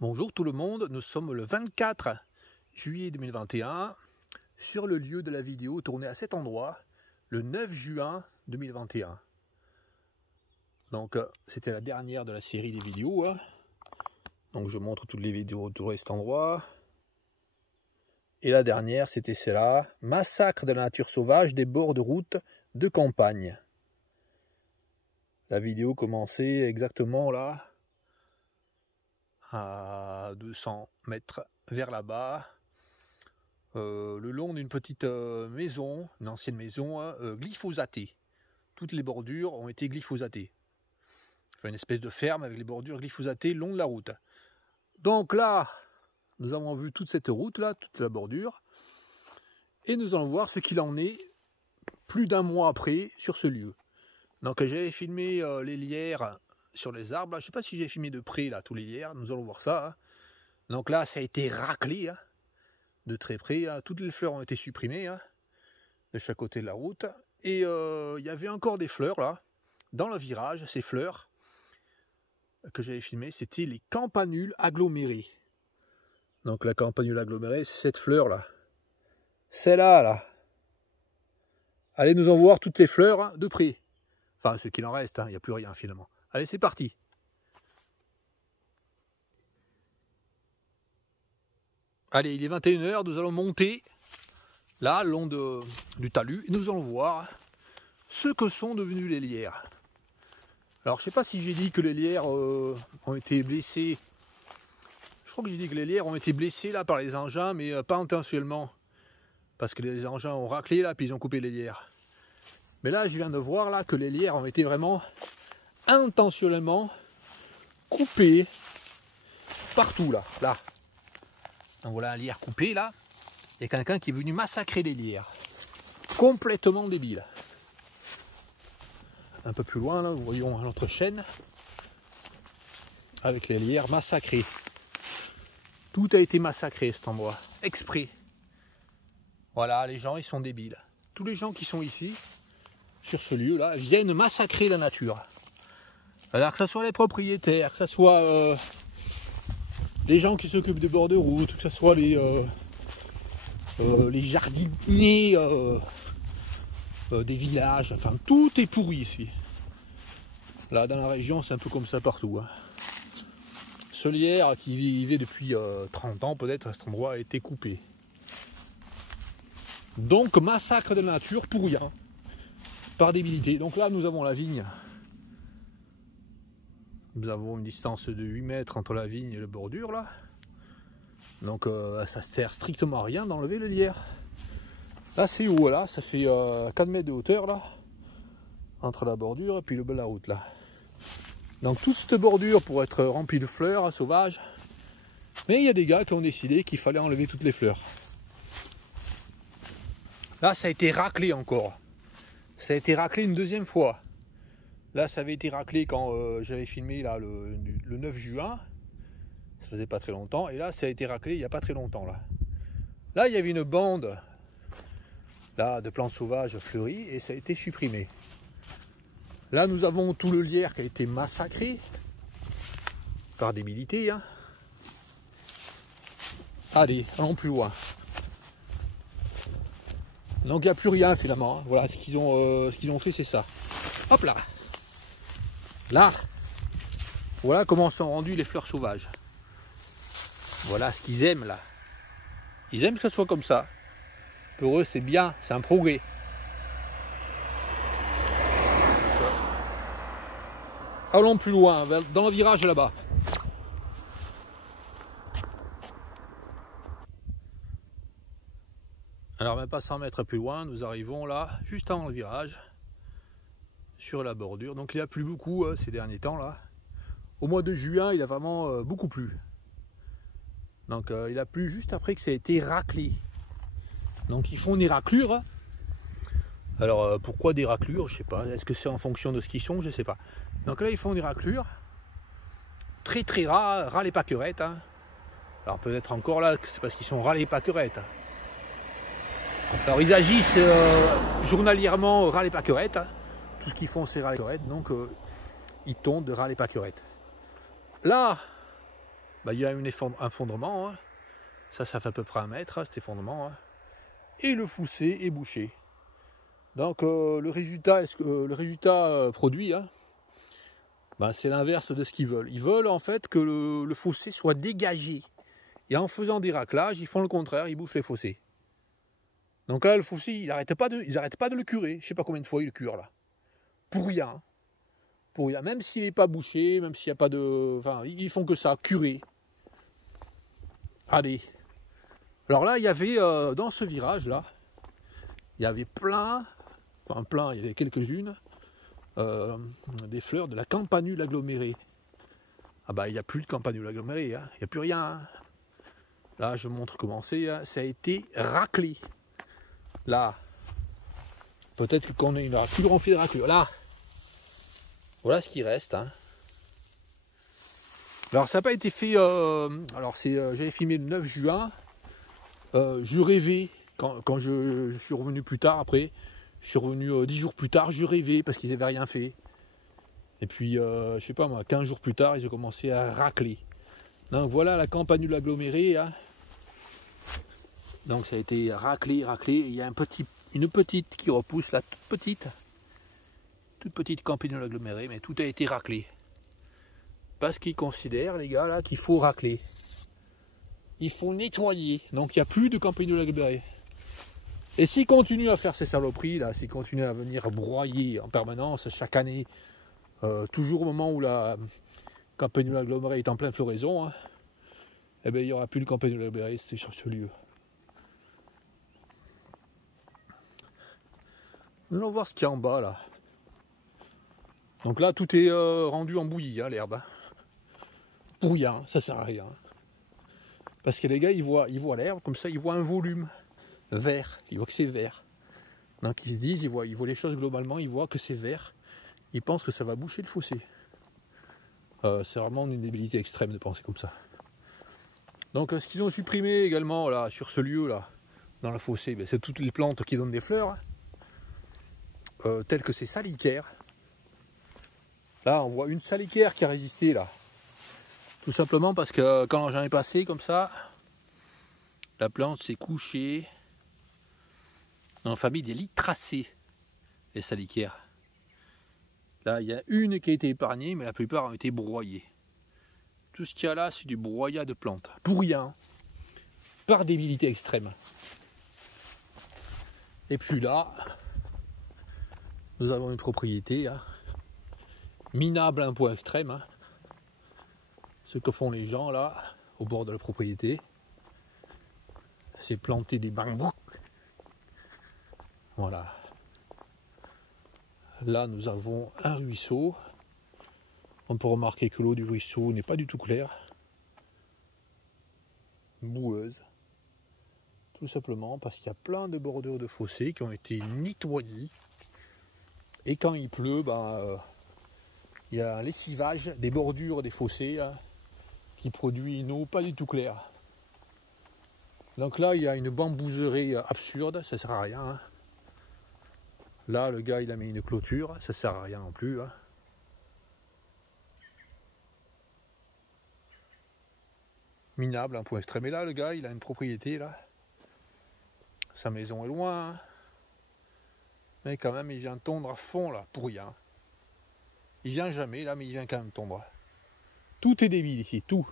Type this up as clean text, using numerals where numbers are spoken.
Bonjour tout le monde, nous sommes le 24 juillet 2021 sur le lieu de la vidéo tournée à cet endroit le 9 juin 2021. Donc c'était la dernière de la série des vidéos. Donc je montre toutes les vidéos autour de cet endroit. Et la dernière c'était celle-là, massacre de la nature sauvage des bords de route de campagne. La vidéo commençait exactement là, à 200 mètres vers là-bas, le long d'une petite maison, une ancienne maison glyphosatée. Toutes les bordures ont été glyphosatées. Enfin, une espèce de ferme avec les bordures glyphosatées le long de la route. Donc là, nous avons vu toute cette route là, toute la bordure, et nous allons voir ce qu'il en est plus d'un mois après sur ce lieu. Donc j'avais filmé les lierres sur les arbres, là. Je ne sais pas si j'ai filmé de près là tous les lierres, nous allons voir ça. Hein. Donc là ça a été raclé hein, de très près, hein. Toutes les fleurs ont été supprimées hein, de chaque côté de la route. Et il y avait encore des fleurs là, dans le virage, ces fleurs que j'avais filmées, c'était les campanules agglomérées. Donc la campanule agglomérée, c'est cette fleur là. Celle-là là. Allez nous en voir toutes les fleurs hein, de près. Enfin ce qu'il en reste, il n'y a plus rien finalement. Allez, c'est parti. Allez, il est 21 h, nous allons monter là, le long du talus, et nous allons voir ce que sont devenus les lierres. Alors, je ne sais pas si j'ai dit que les lierres ont été blessés. Je crois que j'ai dit que les lierres ont été blessés là par les engins, mais pas intentionnellement. Parce que les engins ont raclé là, puis ils ont coupé les lierres. Mais là, je viens de voir là que les lierres ont été vraiment intentionnellement coupé partout là. Donc voilà un lierre coupé là. Il y a quelqu'un qui est venu massacrer les lierres. Complètement débile. Un peu plus loin là, nous voyons notre chaîne avec les lierres massacrées. Tout a été massacré cet endroit, exprès. Voilà, les gens ils sont débiles. Tous les gens qui sont ici, sur ce lieu là, viennent massacrer la nature. Alors que ce soit les propriétaires, que ce soit les gens qui s'occupent des bords de route, que ce soit les jardiniers des villages, enfin tout est pourri ici. Là dans la région c'est un peu comme ça partout. Hein. Ce lierre qui vivait depuis 30 ans peut-être à cet endroit a été coupé. Donc massacre de la nature pour rien, par débilité. Donc là nous avons la vigne. Nous avons une distance de 8 mètres entre la vigne et le bordure là. Donc ça ne sert strictement à rien d'enlever le lierre. Là c'est haut là, ça fait 4 mètres de hauteur là. Entre la bordure et puis le bas de la route là. Donc toute cette bordure pour être remplie de fleurs sauvages. Mais il y a des gars qui ont décidé qu'il fallait enlever toutes les fleurs. Là ça a été raclé encore. Ça a été raclé une deuxième fois. Là, ça avait été raclé quand j'avais filmé là, le 9 juin. Ça faisait pas très longtemps. Et là, ça a été raclé il n'y a pas très longtemps. Là, il y avait une bande là, de plantes sauvages fleuries et ça a été supprimé. Là, nous avons tout le lierre qui a été massacré par débilité. Hein. Allez, allons plus loin. Donc, il n'y a plus rien finalement. Hein. Voilà, ce qu'ils ont fait, c'est ça. Hop là. Là, voilà comment sont rendues les fleurs sauvages. Voilà ce qu'ils aiment là. Ils aiment que ça soit comme ça. Pour eux, c'est bien, c'est un progrès. Allons plus loin, dans le virage là-bas. Alors, même pas 100 mètres plus loin, nous arrivons là, juste avant le virage. Sur la bordure, donc il n'y a plus beaucoup ces derniers temps là. Au mois de juin il a vraiment beaucoup plu. Donc il a plu juste après que ça a été raclé. Donc ils font des raclures. Alors pourquoi des raclures? Je sais pas, est-ce que c'est en fonction de ce qu'ils sont? Je sais pas. Donc là ils font des raclures. Très très ras les pâquerettes. Hein. Alors peut-être encore là, c'est parce qu'ils sont ras les pâquerettes. Alors ils agissent journalièrement ras les pâquerettes. Tout ce qu'ils font c'est ras les pâquerettes, donc ils tombent de ras les pâquerettes. Là, il y a un fondement, hein. Ça fait à peu près 1 mètre, hein, cet effondrement, hein. Et le fossé est bouché. Donc le résultat produit, hein, c'est l'inverse de ce qu'ils veulent. Ils veulent en fait que le fossé soit dégagé. Et en faisant des raclages, ils font le contraire, ils bouchent les fossés. Donc là, le fossé, ils n'arrêtent pas de le curer. Je ne sais pas combien de fois ils le curent là. Pour rien. Pour rien. Même s'il n'est pas bouché, même s'il n'y a pas de... Enfin, ils font que ça, curer. Allez. Alors là, il y avait, dans ce virage-là, il y avait plein, il y avait quelques-unes, des fleurs de la campanule agglomérée. Ah bah, il n'y a plus de campanule agglomérée, hein. Il n'y a plus rien, hein. Là, je montre comment c'est, hein. Ça a été raclé. Là, peut-être que quand on a une raclure, on fait des raclures. Là, voilà ce qui reste, hein. Alors, ça n'a pas été fait, j'avais filmé le 9 juin, je rêvais, quand je suis revenu plus tard après, je suis revenu 10 jours plus tard, je rêvais parce qu'ils n'avaient rien fait. Et puis, je sais pas moi, 15 jours plus tard, ils ont commencé à racler. Donc voilà la campanule agglomérée, hein. Donc ça a été raclé. Il y a une petite qui repousse, la toute petite campanule agglomérée, mais tout a été raclé. Parce qu'ils considèrent, les gars, là, qu'il faut racler. Il faut nettoyer. Donc il n'y a plus de campanule agglomérée. Et s'ils continuent à faire ces saloperies, là, s'ils continuent à venir broyer en permanence chaque année, toujours au moment où la campanule agglomérée est en pleine floraison, hein, eh bien, il n'y aura plus de campanule agglomérée, c'est sur ce lieu. Nous allons voir ce qu'il y a en bas là. Donc là, tout est rendu en bouillie, hein, l'herbe. Pour rien, ça sert à rien. Parce que les gars, ils voient l'herbe, comme ça, ils voient un volume vert. Ils voient que c'est vert. Donc ils se disent, ils voient les choses globalement, ils voient que c'est vert. Ils pensent que ça va boucher le fossé. C'est vraiment une débilité extrême de penser comme ça. Donc ce qu'ils ont supprimé également là, sur ce lieu là, dans le fossé, c'est toutes les plantes qui donnent des fleurs. Telles que ces salicaires. Là, on voit une salicaire qui a résisté là. Tout simplement parce que quand j'en ai passé comme ça, la plante s'est couchée en famille des lytracées, les salicaires. Là, il y a une qui a été épargnée, mais la plupart ont été broyées. Tout ce qu'il y a là, c'est du broyat de plantes. Pour rien. Par débilité extrême. Et puis là, nous avons une propriété, hein, minable à un point extrême. Hein. Ce que font les gens là, au bord de la propriété, c'est planter des bambous. Voilà. Là, nous avons un ruisseau. On peut remarquer que l'eau du ruisseau n'est pas du tout claire. Boueuse. Tout simplement parce qu'il y a plein de bordures de fossés qui ont été nettoyées. Et quand il pleut, il y a un lessivage des bordures des fossés, hein, qui produit une eau pas du tout claire. Donc là, il y a une bambouserie absurde, ça sert à rien. Hein. Là, le gars, il a mis une clôture, ça sert à rien non plus. Hein. Minable, un point extrême. Et là, le gars, il a une propriété, là. Sa maison est loin. Hein. Mais quand même, il vient tondre à fond, là, pour rien. Il vient jamais, là, mais il vient quand même tondre. Tout est débile ici, tout.